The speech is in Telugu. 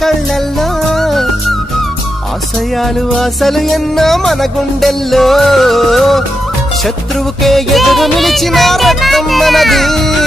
కళ్ళల్లో ఆశయాలు ఆశలు ఎన్నో మన గుండెల్లో శత్రువుకే ఎదురు నిలిచిన రక్తం మనది